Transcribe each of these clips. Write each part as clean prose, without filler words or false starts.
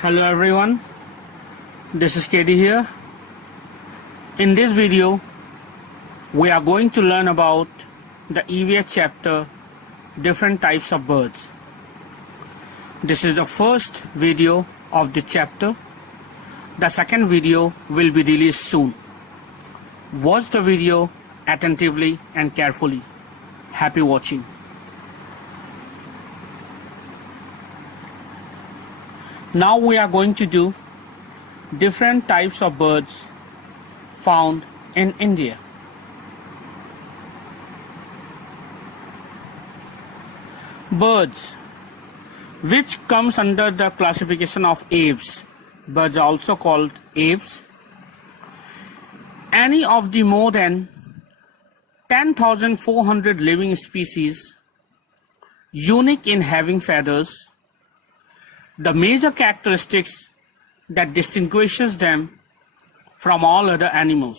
Hello everyone, this is KD here. In this video, we are going to learn about the EVS chapter, different types of birds. This is the first video of the chapter. The second video will be released soon. Watch the video attentively and carefully. Happy watching. Now we are going to do different types of birds found in India. Birds, which comes under the classification of aves. Birds are also called aves. Any of the more than 10,400 living species, unique in having feathers. The major characteristics that distinguishes them from all other animals.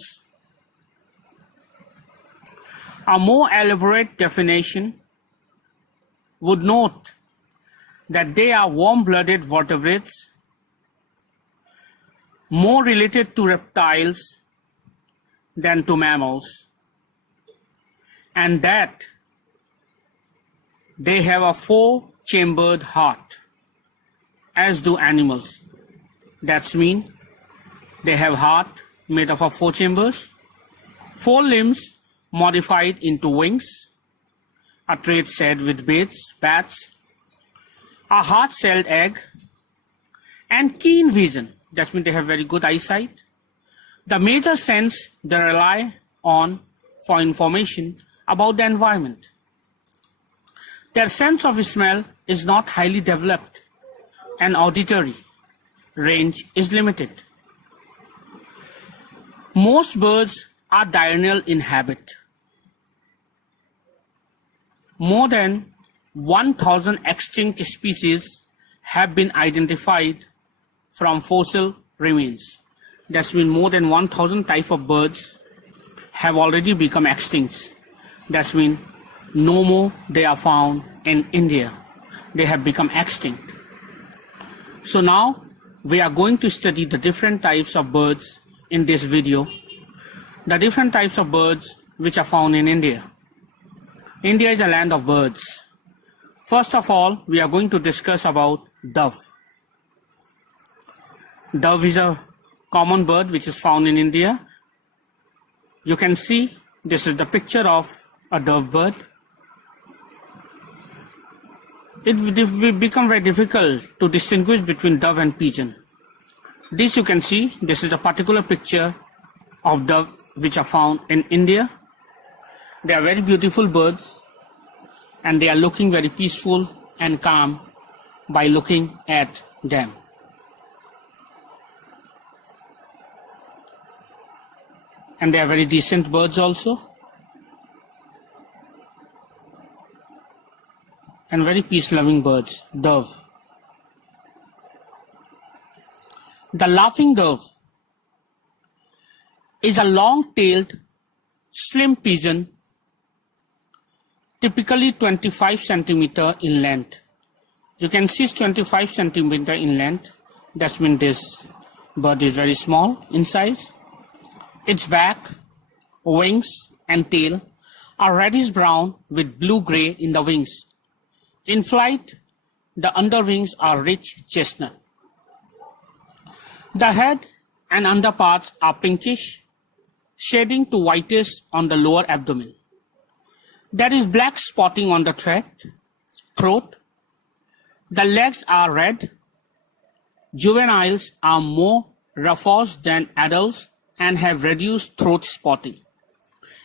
A more elaborate definition would note that they are warm-blooded vertebrates, more related to reptiles than to mammals, and that they have a four-chambered heart, as do animals. That's mean they have heart made up of four chambers, four limbs modified into wings, a trait shared with bats, a hard-shelled egg, and keen vision. That means they have very good eyesight. The major sense they rely on for information about the environment. Their sense of smell is not highly developed, and auditory range is limited. Most birds are diurnal in habit. More than 1,000 extinct species have been identified from fossil remains. That's mean more than 1,000 types of birds have already become extinct. That's mean no more they are found in India. They have become extinct. So now we are going to study the different types of birds in this video. The different types of birds which are found in India. India is a land of birds. First of all, we are going to discuss about dove. Dove is a common bird which is found in India. You can see this is the picture of a dove bird. It will become very difficult to distinguish between dove and pigeon. This you can see, this is a particular picture of dove which are found in India. They are very beautiful birds and they are looking very peaceful and calm by looking at them. And they are very decent birds also. And very peace-loving birds, dove. The laughing dove is a long-tailed, slim pigeon, typically 25 centimeter in length. You can see it's 25 centimeter in length. That means this bird is very small in size. Its back, wings, and tail are reddish-brown with blue-gray in the wings. In flight, the underwings are rich chestnut. The head and underparts are pinkish, shading to whitish on the lower abdomen. There is black spotting on the throat. The legs are red. Juveniles are more rufous than adults and have reduced throat spotting.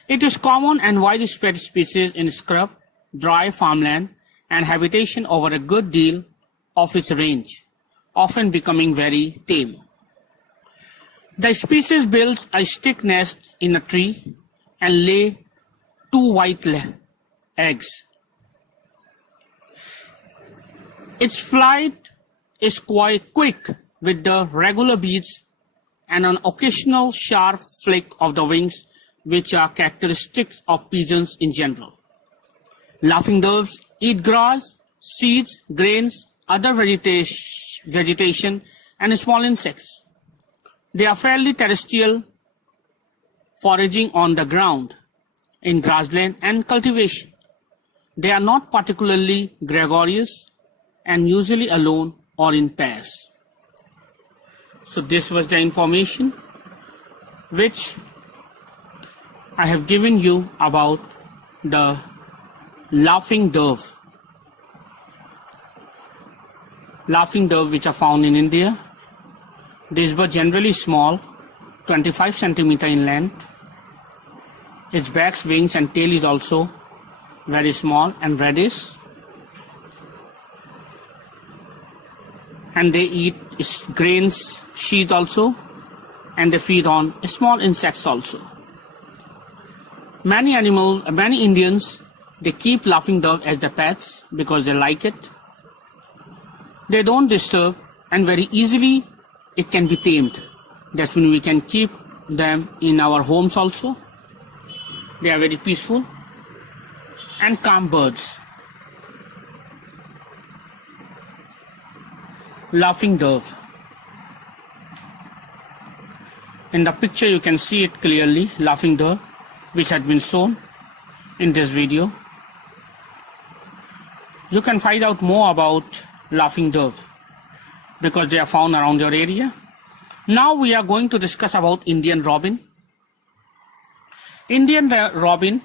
It is common and widespread species in scrub, dry farmland, and habitation over a good deal of its range, often becoming very tame. The species builds a stick nest in a tree and lay 2 white eggs. Its flight is quite quick with the regular beats and an occasional sharp flick of the wings, which are characteristics of pigeons in general. Laughing doves eat grass, seeds, grains, other vegetation and small insects. They are fairly terrestrial, foraging on the ground, in grassland and cultivation. They are not particularly gregarious and usually alone or in pairs. So this was the information which I have given you about the laughing dove. Laughing dove which are found in India. These were generally small, 25 centimeter in length. Its back, wings and tail is also very small and reddish. And they eat grains, seeds also, and they feed on small insects also. Many Indians, they keep laughing dove as their pets because they like it. They don't disturb and very easily it can be tamed. That's when we can keep them in our homes also. They are very peaceful and calm birds. Laughing dove. In the picture you can see it clearly, laughing dove, which had been shown in this video. You can find out more about laughing dove because they are found around your area. Now we are going to discuss about Indian robin. Indian robin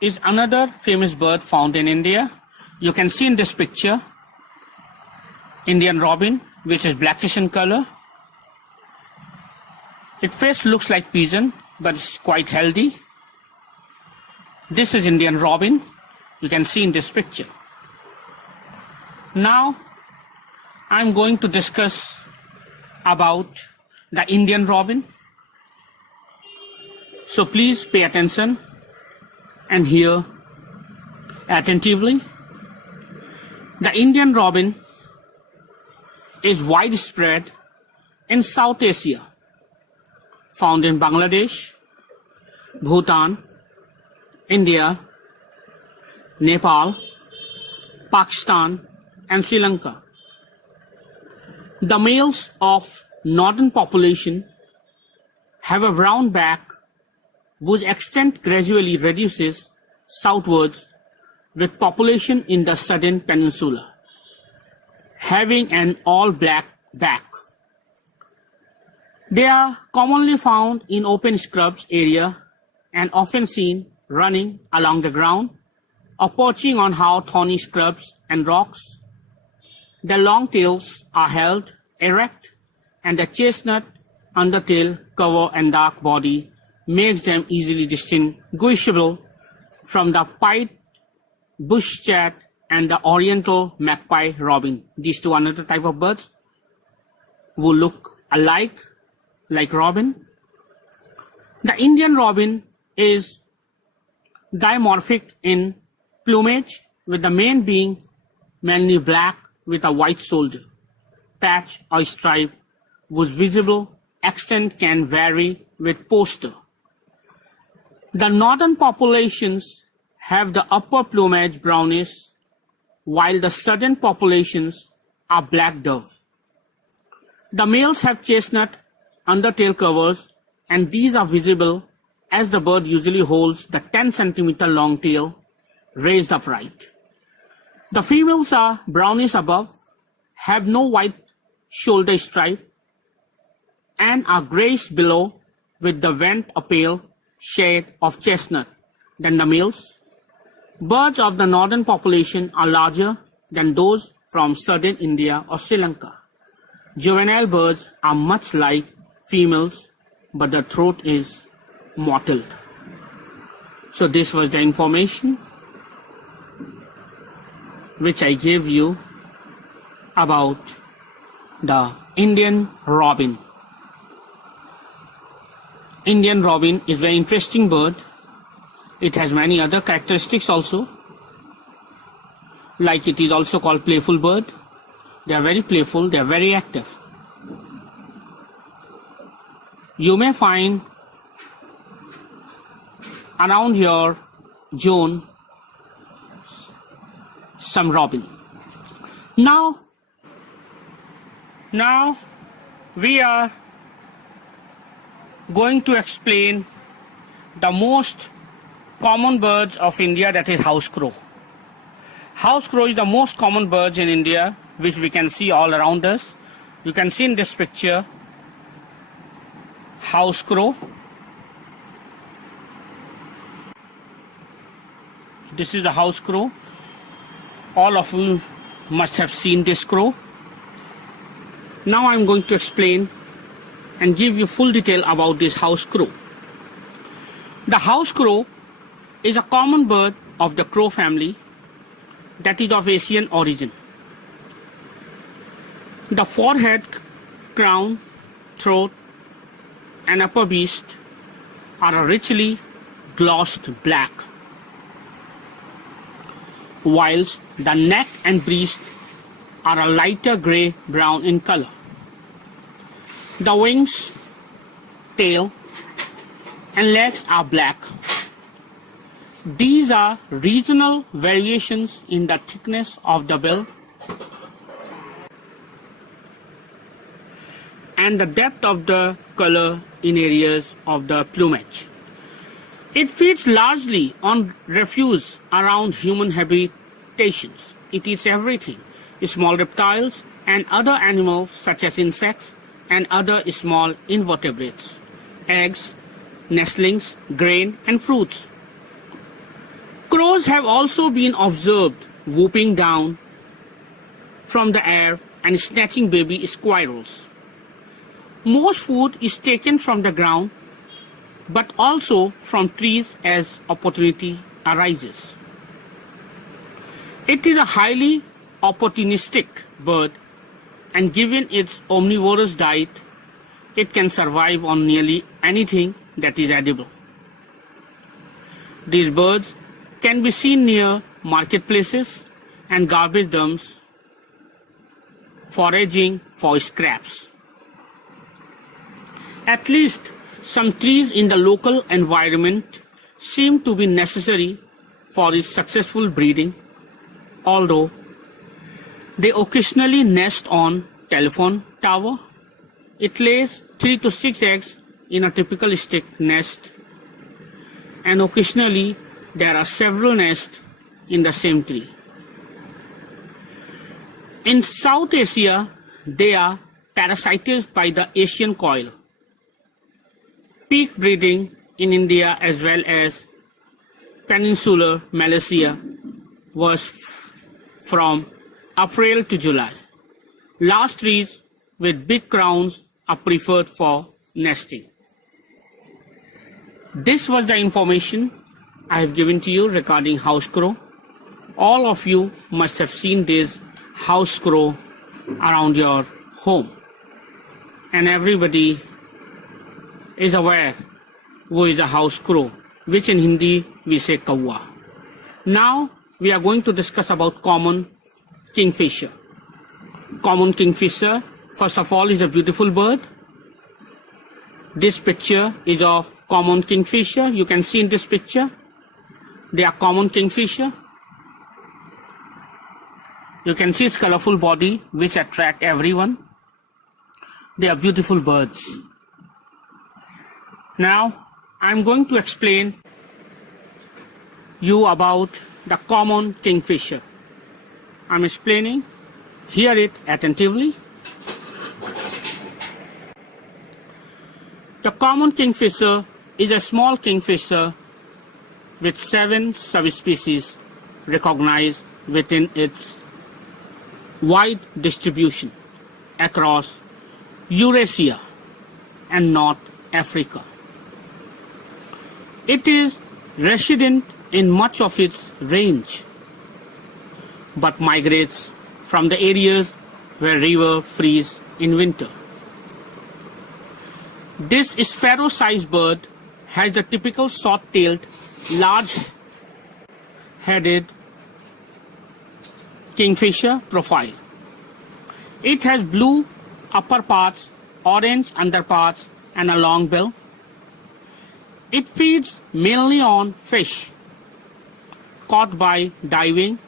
is another famous bird found in India. You can see in this picture Indian robin, which is blackish in color. Its face looks like pigeon, but it's quite healthy. This is Indian robin. You can see in this picture. Now, I'm going to discuss about the Indian robin. So please pay attention and hear attentively. The Indian robin is widespread in South Asia, found in Bangladesh, Bhutan, India, Nepal, Pakistan, and Sri Lanka. The males of northern population have a brown back whose extent gradually reduces southwards with population in the southern peninsula, having an all-black back. They are commonly found in open scrubs area and often seen running along the ground or perching on thorny scrubs and rocks. Their long tails are held erect and the chestnut undertail cover and dark body makes them easily distinguishable from the pied bush chat and the oriental magpie robin. These two are another type of birds who look alike like robin. The Indian robin is dimorphic in plumage, with the mane being mainly black with a white shoulder patch or stripe whose visible extent can vary with posture. The northern populations have the upper plumage brownish, while the southern populations are black dove. The males have chestnut undertail covers, and these are visible as the bird usually holds the 10 centimeter long tail raised upright. The females are brownish above, have no white shoulder stripe, and are grayish below with the vent a pale shade of chestnut than the males. Birds of the northern population are larger than those from southern India or Sri Lanka. Juvenile birds are much like females, but the throat is mottled. So this was the information which I gave you about the Indian robin. Indian robin is a very interesting bird. It has many other characteristics also. Like it is also called playful bird. They are very playful, they are very active. You may find around your zone some robin. Now we are going to explain the most common birds of India, that is house crow. House crow is the most common birds in India, which we can see all around us. You can see in this picture house crow. This is the house crow. All of you must have seen this crow. Now I am going to explain and give you full detail about this house crow. The house crow is a common bird of the crow family that is of Asian origin. The forehead, crown, throat, and upper beak are richly glossed black, whilst the neck and breast are a lighter grey-brown in color. The wings, tail, and legs are black. These are regional variations in the thickness of the bill and the depth of the color in areas of the plumage. It feeds largely on refuse around human habitations. It eats everything, small reptiles and other animals such as insects and other small invertebrates, eggs, nestlings, grain and fruits. Crows have also been observed whooping down from the air and snatching baby squirrels. Most food is taken from the ground, but also from trees as opportunity arises. It is a highly opportunistic bird, and given its omnivorous diet, it can survive on nearly anything that is edible. These birds can be seen near marketplaces and garbage dumps, foraging for scraps. At least some trees in the local environment seem to be necessary for its successful breeding, although they occasionally nest on telephone tower. It lays 3 to 6 eggs in a typical stick nest, and occasionally there are several nests in the same tree. In South Asia, they are parasitized by the Asian coil. Peak breeding in India as well as peninsular Malaysia was from April to July. Large trees with big crowns are preferred for nesting. This was the information I have given to you regarding house crow. All of you must have seen this house crow around your home, and everybody is aware who is a house crow, which in Hindi we say kawa. Now we are going to discuss about common kingfisher. Common kingfisher, first of all, is a beautiful bird. This picture is of common kingfisher. You can see in this picture, they are common kingfisher. You can see its colorful body, which attract everyone. They are beautiful birds. Now, I am going to explain you about the common kingfisher. I am explaining. Hear it attentively. The common kingfisher is a small kingfisher with 7 subspecies recognized within its wide distribution across Eurasia and North Africa. It is resident in much of its range, but migrates from the areas where rivers freeze in winter. This sparrow-sized bird has the typical short-tailed, large-headed kingfisher profile. It has blue upper parts, orange underparts, and a long bill. It feeds mainly on fish caught by diving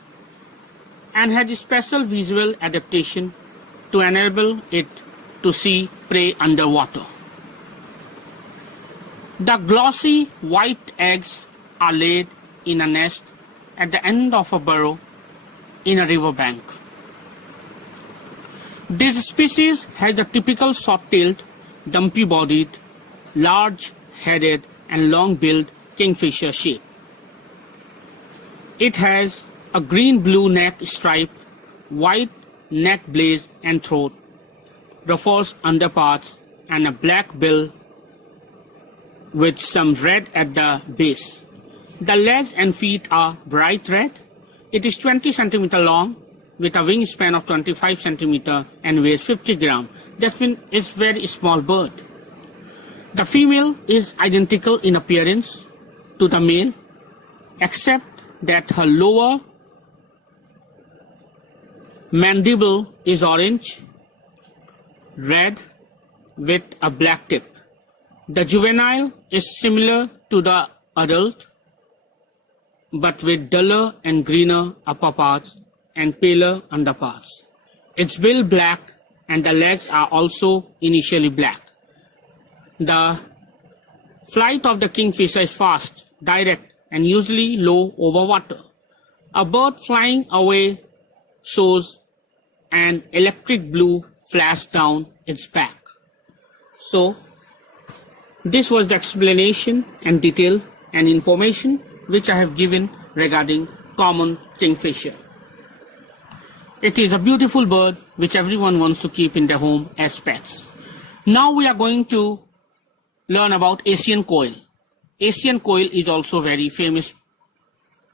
and has a special visual adaptation to enable it to see prey underwater. The glossy white eggs are laid in a nest at the end of a burrow in a riverbank. This species has a typical short-tailed, dumpy-bodied, large-headed and long-billed kingfisher shape. It has a green-blue neck stripe, white neck blaze and throat, rufous underparts, and a black bill with some red at the base. The legs and feet are bright red. It is 20 centimeter long with a wingspan of 25 centimeter and weighs 50 grams. That means it's a very small bird. The female is identical in appearance to the male, except that her lower mandible is orange, red with a black tip. The juvenile is similar to the adult, but with duller and greener upper parts and paler underparts. Its bill black and the legs are also initially black. The flight of the kingfisher is fast, direct, and usually low over water. A bird flying away shows an electric blue flash down its back. So, this was the explanation and detail and information which I have given regarding common kingfisher. It is a beautiful bird which everyone wants to keep in their home as pets. Now we are going to learn about Asian quail. Asian quail is also very famous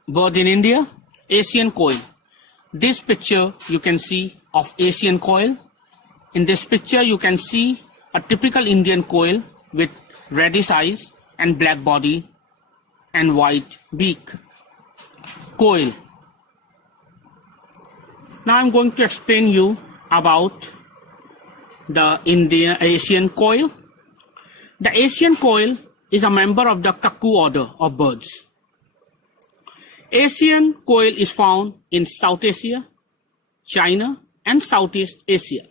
bird in India. Asian quail. This picture you can see of Asian quail. In this picture you can see a typical Indian quail with reddish eyes and black body and white beak. Quail. Now I'm going to explain you about the Asian quail. The Asian quail is a member of the cuckoo order of birds. Asian quail is found in South Asia, China, and Southeast Asia.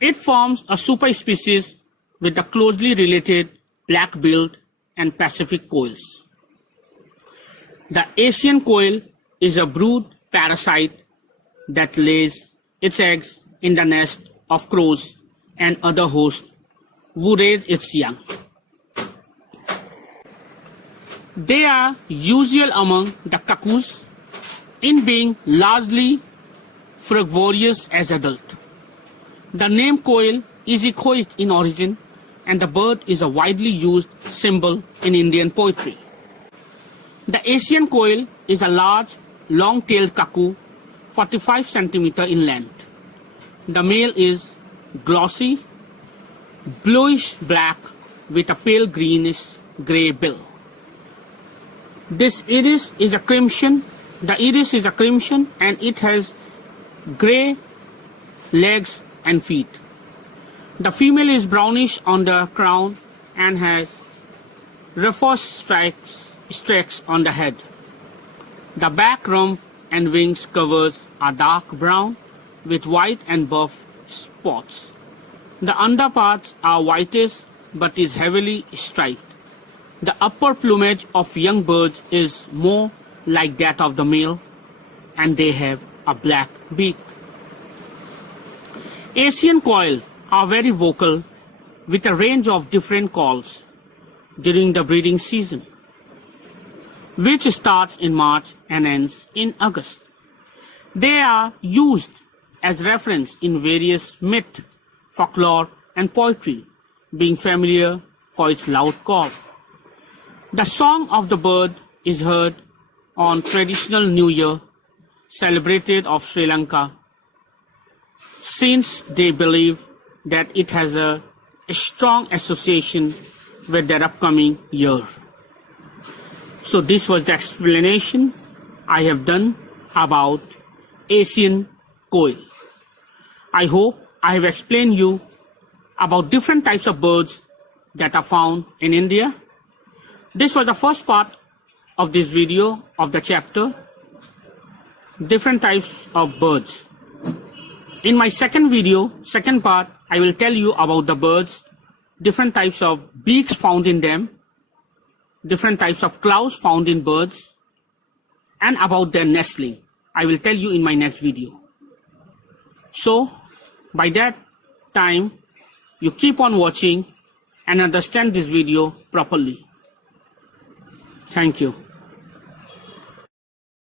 It forms a superspecies with the closely related black-billed and Pacific quails. The Asian quail is a brood parasite that lays its eggs in the nest of crows and other hosts who raise its young. They are usual among the cuckoos in being largely frugivorous as adult. The name quail is echoic in origin, and the bird is a widely used symbol in Indian poetry. The Asian quail is a large, long-tailed cuckoo, 45 centimeter in length. The male is glossy, bluish black with a pale greenish gray bill. This iris is a crimson. The iris is a crimson and it has gray legs and feet. The female is brownish on the crown and has rufous streaks on the head. The back, rump and wings covers are dark brown with white and buff spots. The underparts are whitish but is heavily striped. The upper plumage of young birds is more like that of the male, and they have a black beak. Asian quail are very vocal with a range of different calls during the breeding season, which starts in March and ends in August. They are used as reference in various myth, folklore, and poetry, being familiar for its loud call. The song of the bird is heard on traditional New Year celebrated of Sri Lanka, since they believe that it has a strong association with their upcoming year. So this was the explanation I have done about Asian quail. I hope I have explained you about different types of birds that are found in India. This was the first part of this video of the chapter, different types of birds. In my second video, second part, I will tell you about the birds, different types of beaks found in them, different types of claws found in birds, and about their nestling. I will tell you in my next video. So, by that time, you keep on watching and understand this video properly. Thank you.